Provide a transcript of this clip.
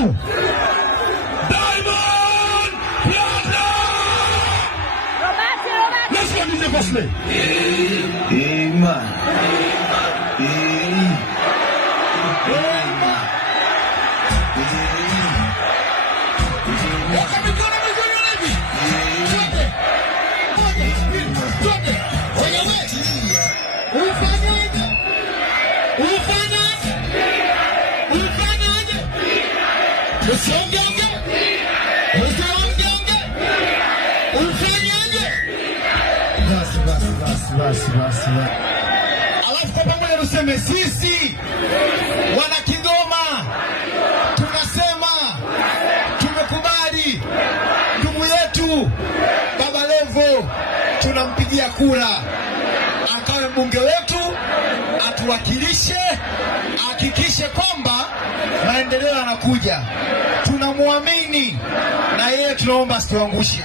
wenu Diamond Platnumz. Let's go DJ Bosley. Alafu kwa pamoja tuseme sisi wana Kigoma tunasema tumekubali ndugu yetu Baba Levo, tunampigia kura akawe mbunge wetu, atuwakilishe, hakikishe kwamba maendeleo yanakuja. Tunamwamini na yeye, tunaomba asituangushe.